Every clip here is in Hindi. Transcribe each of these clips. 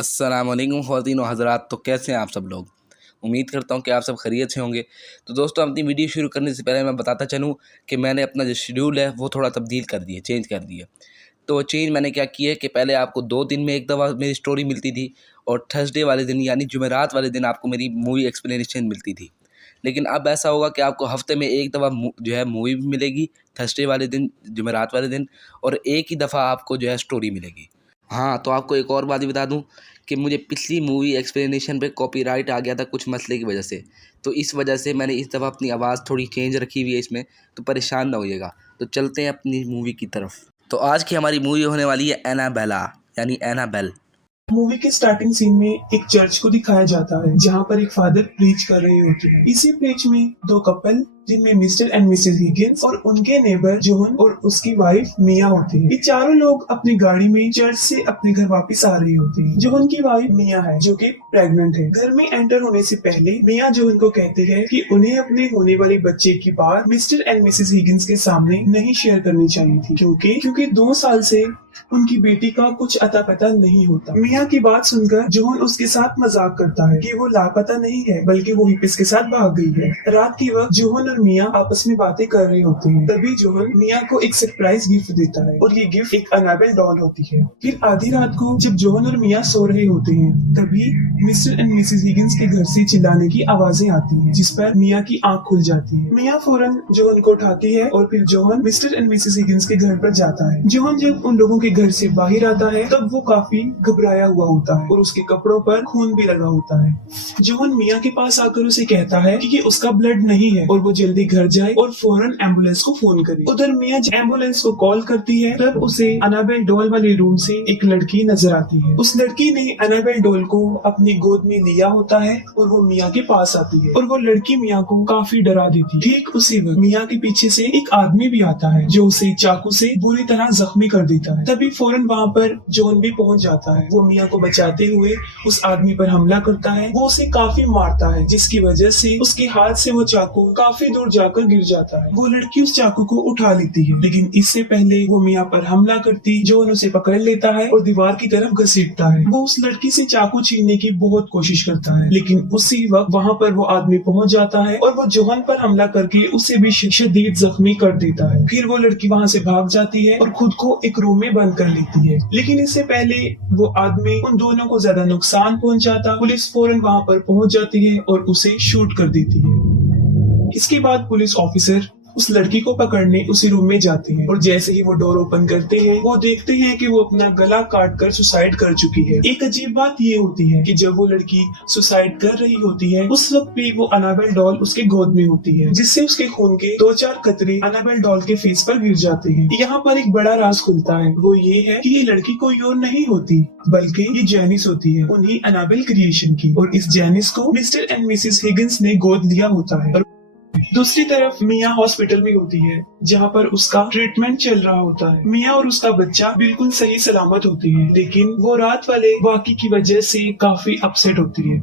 अस्सलामुअलैकुम ख़वातीन व हज़रात। तो कैसे हैं आप सब लोग? उम्मीद करता हूँ कि आप सब खैरियत से होंगे। तो दोस्तों, अपनी वीडियो शुरू करने से पहले मैं बताता चलूँ कि मैंने अपना जो शेड्यूल है वो थोड़ा तब्दील कर दिया, चेंज कर दिया। तो चेंज मैंने क्या किया कि पहले आपको 2 दिन में एक दफ़ा मेरी स्टोरी मिलती थी और थर्सडे वाले दिन यानी जुमेरात वाले दिन आपको मेरी मूवी एक्सप्लेनेशन मिलती थी। लेकिन अब ऐसा होगा कि आपको हफ़्ते में एक दफ़ा जो है मूवी भी मिलेगी, थर्सडे वाले दिन, जुमेरात वाले दिन, और एक ही दफ़ा आपको जो है स्टोरी मिलेगी। हाँ, तो आपको एक और बात भी बता दूँ कि मुझे पिछली मूवी एक्सप्लेनेशन पे कॉपीराइट आ गया था कुछ मसले की वजह से। तो इस वजह से मैंने इस दफ़ा अपनी आवाज़ थोड़ी चेंज रखी हुई है इसमें, तो परेशान ना होइएगा। तो चलते हैं अपनी मूवी की तरफ। तो आज की हमारी मूवी होने वाली है एनाबेला यानी एनाबेल। मूवी के स्टार्टिंग सीन में एक चर्च को दिखाया जाता है जहाँ पर एक फादर प्रीच कर रहे होते हैं। इसी प्रीच में 2 कपल जिनमें मिस्टर एंड मिसेस हिगिंस और उनके नेबर जॉन और उसकी वाइफ मिया होती है। ये चारों लोग अपनी गाड़ी में चर्च से अपने घर वापस आ रहे होते हैं। जॉन की वाइफ मिया है जो कि प्रेग्नेंट है। घर में एंटर होने से पहले मिया जॉन को कहती है कि उन्हें अपने होने वाले बच्चे की बात मिस्टर एंड मिसेस हिगिंस के सामने नहीं शेयर करनी चाहिए थी क्योंकि 2 साल से उनकी बेटी का कुछ अता पता नहीं होता। मिया की बात सुनकर जॉन उसके साथ मजाक करता है कि वो लापता नहीं है बल्कि वो हिप्पिस के साथ भाग गई है। रात के वक्त जॉन और मिया आपस में बातें कर रहे होते हैं। तभी जॉन मिया को एक सरप्राइज गिफ्ट देता है और ये गिफ्ट एक अनाबेल डॉल होती है। फिर आधी रात को जब जॉन और मिया सो रहे होते हैं तभी मिस्टर एंड मिसेस हिगिंस के घर से चिल्लाने की आवाजें आती हैं, जिस पर मिया की आंख खुल जाती है। मिया फौरन जॉन को उठाती है और फिर John mister and Mrs Higgins के घर पर जाता है। जॉन जब उन लोगों के घर से बाहर आता है तब वो काफी घबराया हुआ होता है और उसके कपड़ों पर खून भी लगा होता है। जॉन मिया के पास आकर उसे कहता है कि ये उसका ब्लड नहीं है और वो जल्दी घर जाए और फौरन एम्बुलेंस को फोन करे। उधर मिया जब एम्बुलेंस को कॉल करती है तब उसे अनाबेल डॉल वाले रूम से एक लड़की नजर आती है। उस लड़की ने अनाबेल डॉल को अपनी गोद में लिया होता है और वो मिया के पास आती है और वो लड़की मिया को काफी डरा देती है। ठीक उसी वक्त मिया के पीछे से एक आदमी भी आता है जो उसे चाकू से बुरी तरह जख्मी कर देता है। तभी फौरन वहाँ पर जॉन भी पहुँच जाता है। वो मिया को बचाते हुए उस आदमी पर हमला करता है। वो उसे काफी मारता है जिसकी वजह से उसके हाथ से वो चाकू काफी दूर जाकर गिर जाता है। वो लड़की उस चाकू को उठा लेती है लेकिन इससे पहले वो मिया पर हमला करती जॉन उसे पकड़ लेता है और दीवार की तरफ घसीटता है। वो उस लड़की से चाकू छीनने की बहुत कोशिश करता है लेकिन उसी वक्त वहाँ पर वो आदमी पहुँच जाता है और वो जॉन पर हमला करके उसे भी शदीद जख्मी कर देता है। फिर वो लड़की वहाँ से भाग जाती है और खुद को एक रूम में बंद कर लेती है लेकिन इससे पहले वो आदमी उन दोनों को ज्यादा नुकसान पहुंचाता। पुलिस फौरन वहां पर पहुंच जाती है और उसे शूट कर देती है। इसके बाद पुलिस ऑफिसर उस लड़की को पकड़ने उसी रूम में जाते हैं और जैसे ही वो डोर ओपन करते हैं वो देखते हैं कि वो अपना गला काट कर सुसाइड कर चुकी है। एक अजीब बात ये होती है कि जब वो लड़की सुसाइड कर रही होती है उस वक्त भी वो अनाबेल डॉल उसके गोद में होती है जिससे उसके खून के 2-4 कतरे अनाबेल डॉल के फेस पर गिर जाते हैं। यहाँ पर एक बड़ा राज खुलता है, वो ये है कि ये लड़की कोई और नहीं होती बल्कि ये जैनिस होती है, उन्हीं अनाबेल क्रिएशन की। और इस जैनिस को मिस्टर एंड मिसेस हिगिंस ने गोद लिया होता है। दूसरी तरफ मिया हॉस्पिटल में होती है जहाँ पर उसका ट्रीटमेंट चल रहा होता है। मिया और उसका बच्चा बिल्कुल सही सलामत होती है लेकिन वो रात वाले वाक़े की वजह से काफी अपसेट होती है।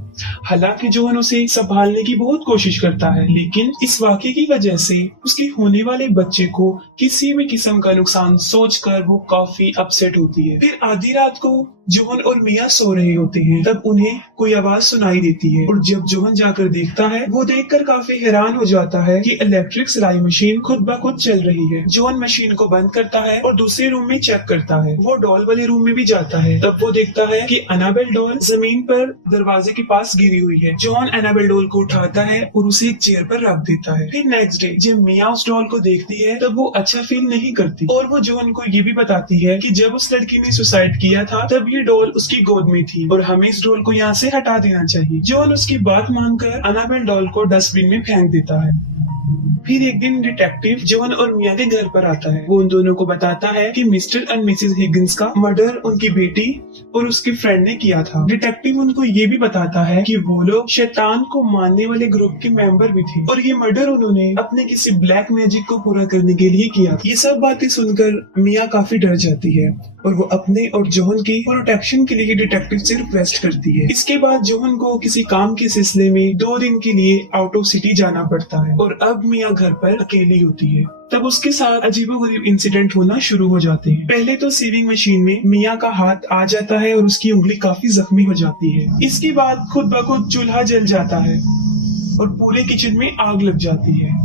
हालांकि जॉन उसे संभालने की बहुत कोशिश करता है लेकिन इस वाक़े की वजह से उसके होने वाले बच्चे को किसी भी किस्म का नुकसान सोचकर वो काफी अपसेट होती है। फिर आधी रात को जॉन और मिया सो रहे होते हैं तब उन्हें कोई आवाज सुनाई देती है और जब जॉन जाकर देखता है वो देखकर काफी हैरान हो जाता है कि इलेक्ट्रिक सिलाई मशीन खुद ब खुद चल रही है। जॉन मशीन को बंद करता है और दूसरे रूम में चेक करता है। वो डॉल वाले रूम में भी जाता है तब वो देखता है कि अनाबेल डॉल जमीन पर दरवाजे के पास गिरी हुई है। जॉन अनाबेल डॉल को उठाता है और उसे एक चेयर पर रख देता है। फिर नेक्स्ट डे जब मिया उस डॉल को देखती है तब वो अच्छा फील नहीं करती और वो जॉन को ये भी बताती है कि जब उस लड़की ने सुसाइड किया था तब ये डॉल उसकी गोद में थी और हमें इस डॉल को यहाँ से हटा देना चाहिए। जॉन उसकी बात मानकर अनाबेल डॉल को डस्टबिन में फेंक देता है। फिर एक दिन डिटेक्टिव जॉन और मिया के घर पर आता है। वो उन दोनों को बताता है कि मिस्टर एंड मिसेस हिगिंस का मर्डर उनकी बेटी और उसके फ्रेंड ने किया था। डिटेक्टिव उनको ये भी बताता है कि वो लोग शैतान को मानने वाले ग्रुप के मेंबर भी थे और ये मर्डर उन्होंने अपने किसी ब्लैक मैजिक को पूरा करने के लिए किया। ये सब बातें सुनकर मिया काफी डर जाती है और वो अपने और जॉन की प्रोटेक्शन के लिए डिटेक्टिव से रिक्वेस्ट करती है। इसके बाद जॉन को किसी काम के सिलसिले में 2 दिन के लिए आउट ऑफ सिटी जाना पड़ता है और अब मिया घर पर अकेली होती है। तब उसके साथ अजीबोगरीब इंसिडेंट होना शुरू हो जाते हैं। पहले तो सीविंग मशीन में मियाँ का हाथ आ जाता है और उसकी उंगली काफी जख्मी हो जाती है। इसके बाद खुद ब खुद चूल्हा जल जाता है और पूरे किचन में आग लग जाती है।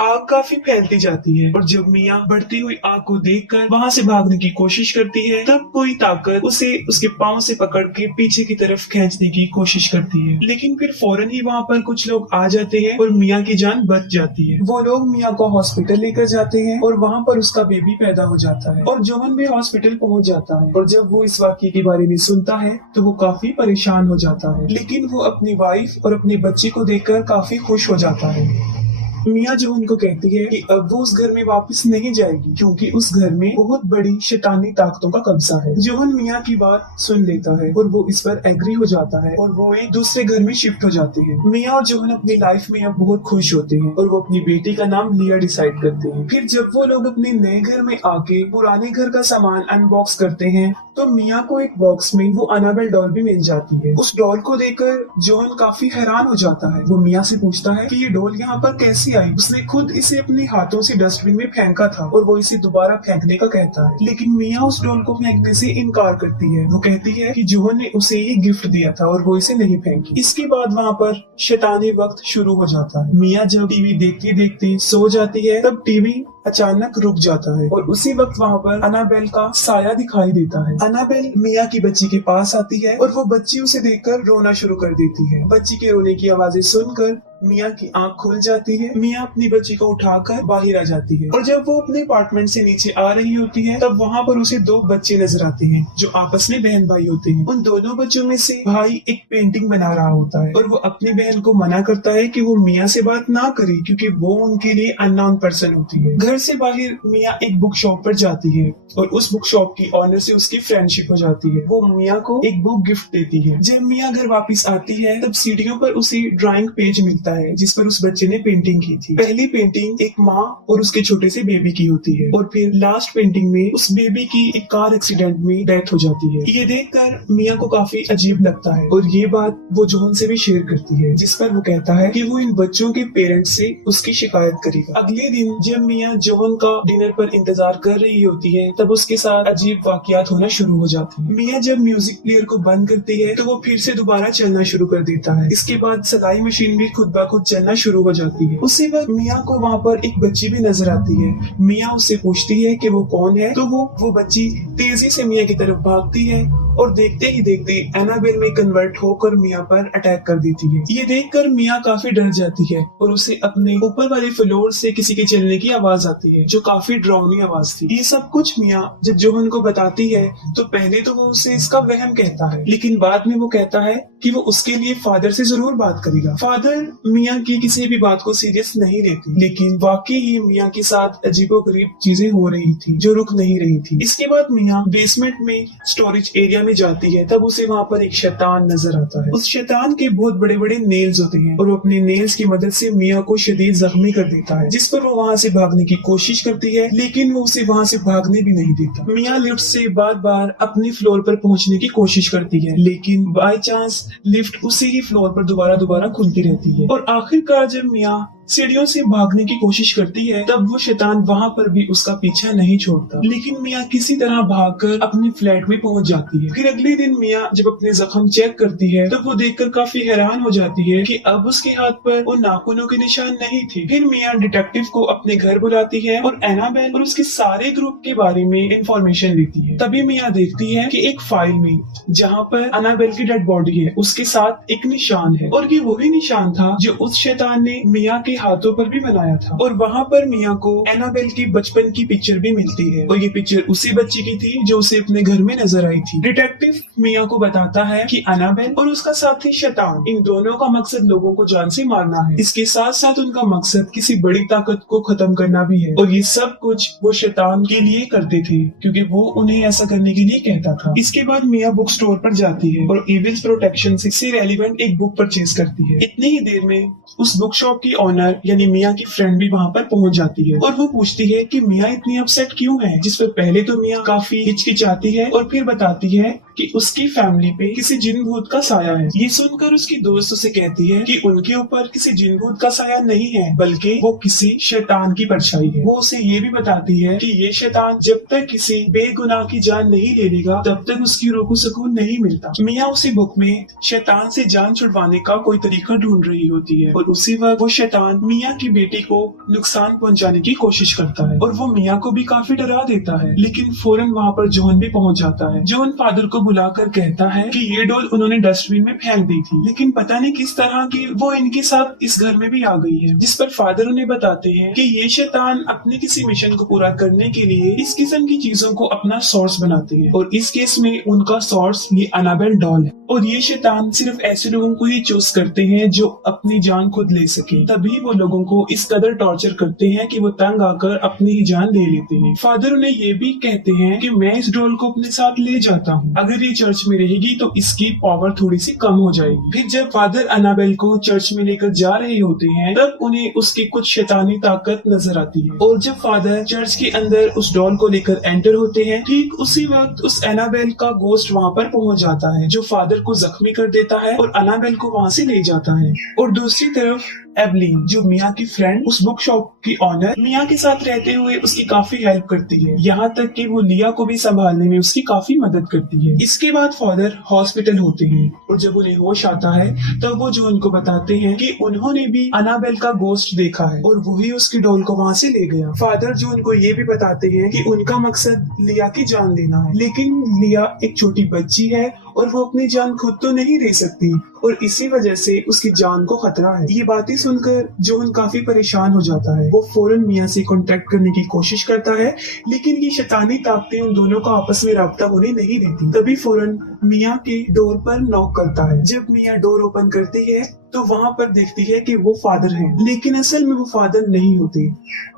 आग काफी फैलती जाती है और जब मियाँ बढ़ती हुई आग को देखकर वहाँ से भागने की कोशिश करती है, तब कोई ताकत उसे उसके पाँव से पकड़ के पीछे की तरफ खींचने की कोशिश करती है। लेकिन फिर फौरन ही वहाँ पर कुछ लोग आ जाते हैं और मियाँ की जान बच जाती है। वो लोग मियाँ को हॉस्पिटल लेकर जाते हैं और वहाँ पर उसका बेबी पैदा हो जाता है और जोहन भी हॉस्पिटल पहुँच जाता है। और जब वो इस वाक़ये के बारे में सुनता है तो वो काफी परेशान हो जाता है, लेकिन वो अपनी वाइफ और अपने बच्चे को देखकर काफी खुश हो जाता है। मियाँ जो उनको कहती है कि अब वो उस घर में वापस नहीं जाएगी क्योंकि उस घर में बहुत बड़ी शैतानी ताकतों का कब्जा है। जोहन मियाँ की बात सुन लेता है और वो इस पर एग्री हो जाता है और वो एक दूसरे घर में शिफ्ट हो जाते हैं। मियाँ और जोहन अपनी लाइफ में अब बहुत खुश होते हैं और वो अपनी बेटी का नाम लिया डिसाइड करते हैं। फिर जब वो लोग अपने नए घर में आके पुराने घर का सामान अनबॉक्स करते हैं तो मियाँ को एक बॉक्स में वो अनाबेल डॉल भी मिल जाती है। उस डॉल को देखकर जोहन काफी हैरान हो जाता है। वो मियाँ से पूछता है कि ये डॉल यहाँ पर कैसी आई। उसने खुद इसे अपने हाथों से डस्टबिन में फेंका था और वो इसे दोबारा फेंकने का कहता है, लेकिन मियाँ उस डॉल को फेंकने से इनकार करती है। वो कहती है कि जोहन ने उसे ये गिफ्ट दिया था और वो इसे नहीं फेंकी। इसके बाद वहाँ पर शैतानी वक्त शुरू हो जाता है। मियाँ जब टीवी देखते देखते सो जाती है तब टीवी अचानक रुक जाता है और उसी वक्त वहाँ पर अनाबेल का साया दिखाई देता है। अनाबेल मियाँ की बच्ची के पास आती है और वो बच्ची उसे देखकर रोना शुरू कर देती है। बच्ची के रोने की आवाजें सुनकर मियाँ की आंख खुल जाती है। मियाँ अपनी बच्ची को उठाकर बाहर आ जाती है और जब वो अपने अपार्टमेंट से नीचे आ रही होती है तब वहाँ पर उसे दो बच्चे नजर आते हैं जो आपस में बहन भाई होते हैं। उन दोनों बच्चों में से भाई एक पेंटिंग बना रहा होता है और वो अपनी बहन को मना करता है कि वो मियाँ से बात ना करे क्योंकि वो उनके लिए अननोन पर्सन होती है। घर से बाहर मियाँ एक बुक शॉप पर जाती है और उस बुक शॉप की ऑनर से उसकी फ्रेंडशिप हो जाती है। वो मियाँ को एक बुक गिफ्ट देती है। जब मियाँ घर वापस आती है तब सीढ़ियों पर उसे ड्राइंग पेज मिलता है जिस पर उस बच्चे ने पेंटिंग की थी। पहली पेंटिंग एक माँ और उसके छोटे से बेबी की होती है और फिर लास्ट पेंटिंग में उस बेबी की एक कार एक्सीडेंट में डेथ हो जाती है। ये देखकर मियाँ को काफी अजीब लगता है और ये बात वो जोहन से भी शेयर करती है, जिस पर वो कहता है कि वो इन बच्चों के पेरेंट्स से उसकी शिकायत करेगा। अगले दिन जब मियाँ जोहन का डिनर पर इंतजार कर रही होती है तब उसके साथ अजीब वाकयात होना शुरू हो जाते हैं। मियाँ जब म्यूजिक प्लेयर को बंद करती है तो वो फिर से दोबारा चलना शुरू कर देता है। इसके बाद सगाई मशीन भी खुद ब खुद चलना शुरू हो जाती है। उसी वक्त मियाँ को वहाँ पर एक बच्ची भी नजर आती है। मियाँ उससे पूछती है कि वो कौन है तो वो बच्ची तेजी से मियाँ की तरफ भागती है और देखते ही देखते एनाबेल में कन्वर्ट होकर मियाँ पर अटैक कर देती है। ये देखकर मियाँ काफी डर जाती है और उसे अपने ऊपर वाले फ्लोर से किसी के चलने की आवाज आती है जो काफी डरावनी आवाज थी। ये सब कुछ मियाँ जब जोहन को बताती है तो पहले तो वो उसे इसका वहम कहता है, लेकिन बाद में वो कहता है कि वो उसके लिए फादर से जरूर बात करेगा। फादर मियाँ की किसी भी बात को सीरियस नहीं लेते, लेकिन वाकई ही मियाँ के साथ अजीबोगरीब चीजें हो रही थी जो रुक नहीं रही थी। इसके बाद मियाँ बेसमेंट में स्टोरेज एरिया में जाती है तब उसे वहाँ पर एक शैतान नजर आता है। उस शैतान के बहुत बड़े बड़े नेल्स होते हैं और वो अपने नेल्स की मदद से मियाँ को शदीद जख्मी कर देता है, जिस पर वो वहाँ से भागने की कोशिश करती है लेकिन वो उसे वहाँ से भागने भी नहीं देता। मियाँ लिफ्ट से बार बार अपनी फ्लोर पर पहुँचने की कोशिश करती है लेकिन बाय चांस लिफ्ट उसी ही फ्लोर पर दोबारा खुलती रहती है और आखिरकार जब मियाँ सीढ़ियों से भागने की कोशिश करती है तब वो शैतान वहाँ पर भी उसका पीछा नहीं छोड़ता, लेकिन मियाँ किसी तरह भागकर अपने फ्लैट में पहुँच जाती है। फिर अगले दिन मियाँ जब अपने जख्म चेक करती है तब वो देखकर काफी हैरान हो जाती है कि अब उसके हाथ पर वो नाखूनों के निशान नहीं थे। फिर मियाँ डिटेक्टिव को अपने घर बुलाती है और एनाबेल और उसके सारे ग्रुप के बारे में इंफॉर्मेशन लेती है। तभी मियाँ देखती है कि एक फाइल में जहाँ पर एनाबेल की डेड बॉडी है उसके साथ एक निशान है और ये वही निशान था जो उस शैतान ने मियाँ के हाथों पर भी बनाया था। और वहाँ पर मियाँ को एनाबेल की बचपन की पिक्चर भी मिलती है और ये पिक्चर उसी बच्ची की थी जो उसे अपने घर में नजर आई थी। डिटेक्टिव मियाँ को बताता है कि एनाबेल और उसका साथी शैतान इन दोनों का मकसद लोगों को जान से मारना है। इसके साथ साथ उनका मकसद किसी बड़ी ताकत को खत्म करना भी है और ये सब कुछ वो शैतान के लिए करते थे क्योंकि वो उन्हें ऐसा करने के लिए कहता था। इसके बाद मियाँ बुक स्टोर पर जाती है और इविल्स प्रोटेक्शन से रेलिवेंट एक बुक परचेज करती है। इतनी ही देर में उस बुक शॉप की ऑनर यानी मियाँ की फ्रेंड भी वहाँ पर पहुँच जाती है और वो पूछती है कि मियाँ इतनी अपसेट क्यों है, जिस पर पहले तो मियाँ काफी हिचकिचाती है और फिर बताती है कि उसकी फैमिली पे किसी जिन भूत का साया है। ये सुनकर उसकी दोस्त उसे कहती है कि उनके ऊपर किसी जिन भूत का साया नहीं है, बल्कि वो किसी शैतान की परछाई है। वो उसे ये भी बताती है कि ये शैतान जब तक किसी बेगुनाह की जान नहीं ले लेगा तब तक उसकी रूह को सुकून नहीं मिलता। मिया उसी बुक में शैतान से जान छुड़वाने का कोई तरीका ढूंढ रही होती है और उसी वक्त वो शैतान मिया की बेटी को नुकसान पहुंचाने की कोशिश करता है और वो मिया को भी काफी डरा देता है। लेकिन फौरन वहाँ पर जॉन भी पहुंच जाता है। जॉन फादर को बुलाकर कहता है कि ये डॉल उन्होंने डस्टबिन में फेंक दी थी, लेकिन पता नहीं किस तरह की वो इनके साथ इस घर में भी आ गई है। जिस पर फादर उन्हें बताते हैं कि ये शैतान अपने किसी मिशन को पूरा करने के लिए इस किस्म की चीजों को अपना सोर्स बनाते हैं और इस केस में उनका सोर्स ये अनाबेल डॉल है। और ये शैतान सिर्फ ऐसे लोगों को ही चूज करते हैं जो अपनी जान खुद ले सके, तभी वो लोगों को इस कदर टॉर्चर करते हैं कि वो तंग आकर अपनी ही जान ले लेते हैं। फादर उन्हें ये भी कहते हैं कि मैं इस डॉल को अपने साथ ले जाता हूँ, अगर ये चर्च में रहेगी तो इसकी पावर थोड़ी सी कम हो जाएगी। फिर जब फादर अनाबेल को चर्च में लेकर जा रहे होते हैं तब उन्हें उसकी कुछ शैतानी ताकत नजर आती है और जब फादर चर्च के अंदर उस डॉल को लेकर एंटर होते हैं ठीक उसी वक्त उस एनाबेल का गोस्ट वहाँ पर पहुँच जाता है जो फादर को जख्मी कर देता है और अनाबेल को वहाँ से ले जाता है। और दूसरी तरफ एवलिन जो मिया की फ्रेंड, उस बुक शॉप की ऑनर, मिया के साथ रहते हुए उसकी काफी हेल्प करती है, यहाँ तक कि वो लिया को भी संभालने में उसकी काफी मदद करती है। इसके बाद फादर हॉस्पिटल होते हैं और जब उन्हें होश आता है तब वो जॉन को बताते हैं कि उन्होंने भी अनाबेल का गोस्ट देखा है और वही उसकी डॉल को वहाँ से ले गया। फादर जॉन को ये भी बताते हैं कि उनका मकसद लिया की जान लेना है, लेकिन लिया एक छोटी बच्ची है और वो अपनी जान खुद तो नहीं ले सकती और इसी वजह से उसकी जान को खतरा है। ये बातें सुनकर जॉन काफी परेशान हो जाता है। वो फौरन मिया से कांटेक्ट करने की कोशिश करता है, लेकिन ये शैतानी ताकतें उन दोनों का आपस में राब्ता होने नहीं देती। तभी फौरन मिया के डोर पर नॉक करता है। जब मिया डोर ओपन करती है तो वहाँ पर देखती है कि वो फादर हैं, लेकिन असल में वो फादर नहीं होते,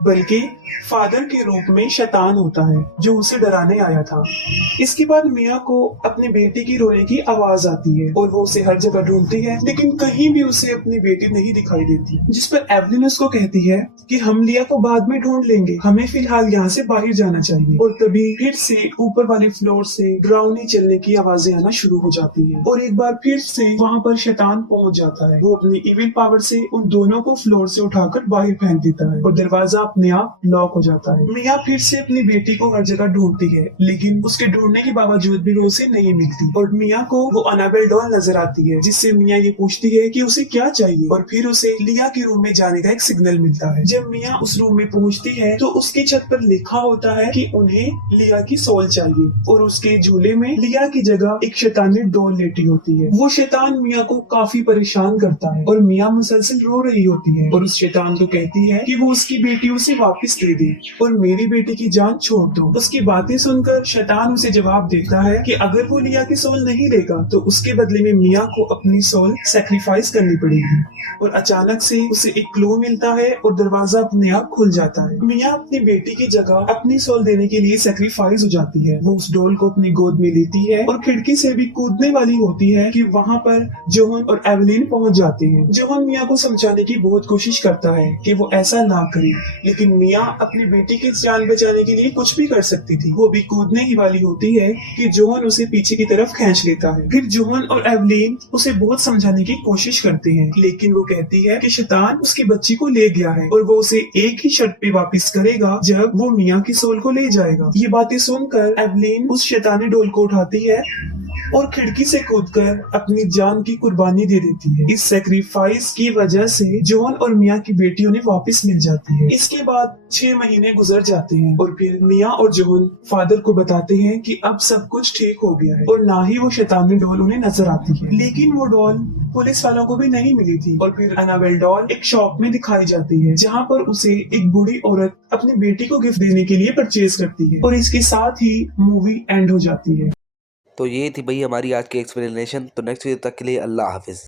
बल्कि फादर के रूप में शैतान होता है जो उसे डराने आया था। इसके बाद मिया को अपनी बेटी की रोने की आवाज आती है और वो उसे हर जगह ढूंढती है, लेकिन कहीं भी उसे अपनी बेटी नहीं दिखाई देती। जिस पर एवलिन उसको कहती है कि हम लिया को बाद में ढूंढ लेंगे, हमें फिलहाल यहाँ से बाहर जाना चाहिए। और तभी फिर से ऊपर वाले फ्लोर से डरावनी चलने की आवाजें आना शुरू हो जाती है और एक बार फिर से वहाँ पर शैतान पहुँच जाता है। वो अपनी इविल पावर से उन दोनों को फ्लोर से उठाकर बाहर फेंक देता है और दरवाजा अपने आप लॉक हो जाता है। मिया फिर से अपनी बेटी को हर जगह ढूंढती है, लेकिन उसके ढूंढने के बावजूद भी वो उसे नहीं मिलती और मिया को वो अनाबेल डॉल नजर आती है, जिससे मिया ये पूछती है कि उसे क्या चाहिए और फिर उसे लिया के रूम में जाने का एक सिग्नल मिलता है। जब मिया उस रूम में पहुंचती है तो उसकी छत पर लिखा होता है कि उन्हें लिया की सोल चाहिए और उसके झूले में लिया की जगह एक शैतानी डॉल लेटी होती है। वो शैतान मिया को काफी परेशान करता है और मिया मुसलसल रो रही होती है और उस शैतान को कहती है कि वो उसकी बेटी उसे वापस दे दे और मेरी बेटी की जान छोड़ दो। उसकी बातें सुनकर शैतान उसे जवाब देता है कि अगर वो लिया की सोल नहीं देगा तो उसके बदले में मिया को अपनी सोल सैक्रिफाइस करनी पड़ेगी। और अचानक से उसे एक क्लू मिलता है और दरवाजा अपने आप खुल जाता है। मिया अपनी बेटी की जगह अपनी सोल देने के लिए सैक्रिफाइस हो जाती है। वो उस डॉल को अपनी गोद में लेती है और खिड़की से भी कूदने वाली होती है कि वहाँ पर जॉन और एवलिन पहुँच जाते हैं। जॉन मिया को समझाने की बहुत कोशिश करता है कि वो ऐसा ना करे, लेकिन मिया अपनी बेटी की जान बचाने के लिए कुछ भी कर सकती थी। वो भी कूदने ही वाली होती है कि जॉन उसे पीछे की तरफ खींच लेता है। फिर जॉन और एवलिन उसे बहुत समझाने की कोशिश करते हैं, लेकिन वो कहती है कि शैतान उसकी बच्ची को ले गया है और वो उसे एक ही शर्त पे वापस करेगा जब वो मिया की सोल को ले जाएगा। ये बातें सुनकर एवलिन उस शैतानी डोल को उठाती है और खिड़की से कूदकर अपनी जान की कुर्बानी दे देती है। इस सैक्रिफाइस की वजह से जॉन और मिया की बेटी उन्हें वापस मिल जाती है। इसके बाद 6 महीने गुजर जाते हैं और फिर मिया और जॉन फादर को बताते हैं कि अब सब कुछ ठीक हो गया है और ना ही वो शैतानी डॉल उन्हें नजर आती है। लेकिन वो डॉल पुलिस वालों को भी नहीं मिली थी और फिर अनाबेल डॉल एक शॉप में दिखाई जाती है, जहाँ पर उसे एक बूढ़ी औरत अपनी बेटी को गिफ्ट देने के लिए परचेज करती है और इसके साथ ही मूवी एंड हो जाती है। तो ये थी भाई हमारी आज की एक्सप्लेनेशन। तो नेक्स्ट वीडियो तक के लिए अल्लाह हाफिज़।